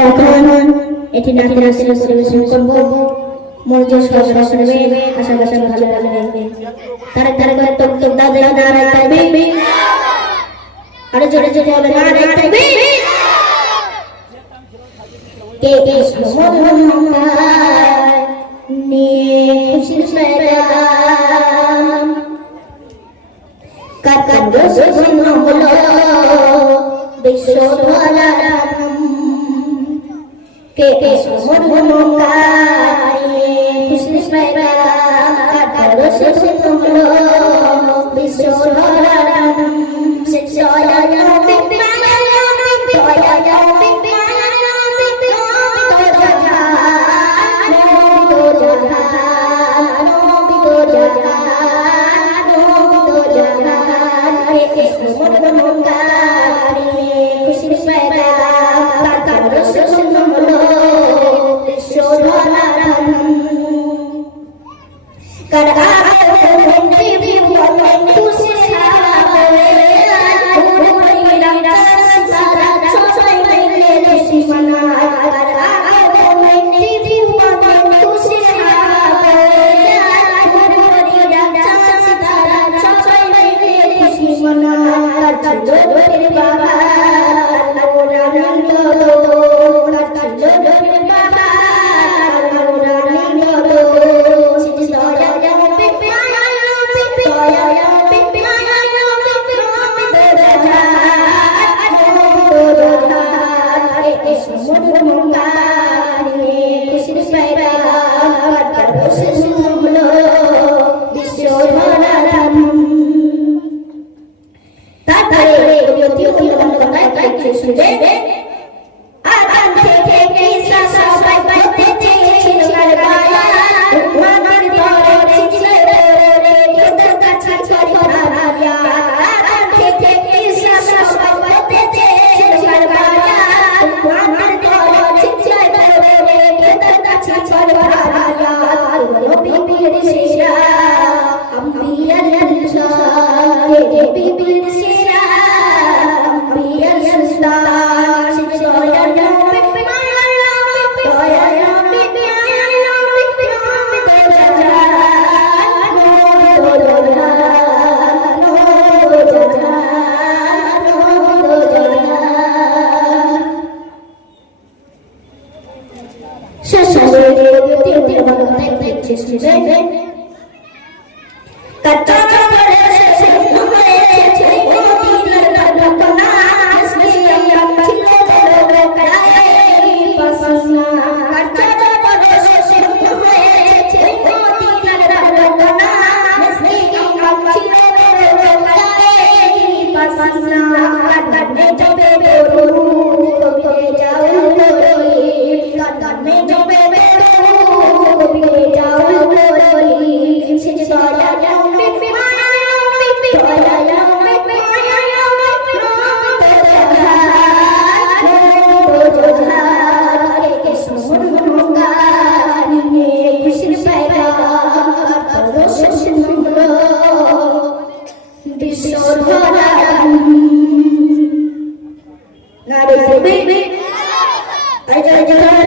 এখন এটি নাতিরা ছেলে পরিবেশন করব মনোযোগ সহকারে শুনবে আশা করি ভালো লাগবে তারা তারা তো দাদা নারায় তাকবীর আরে জোরে জোরে বলে নারায় তাকবীর কে নিয়ে খুশির মেরাম কাকান রসুন হলো বিশ্ব ধরাধাম কে সমরমকারী খুশির মেরাম কাকান রসুন হলো বিশ্ব ধরাধাম Kata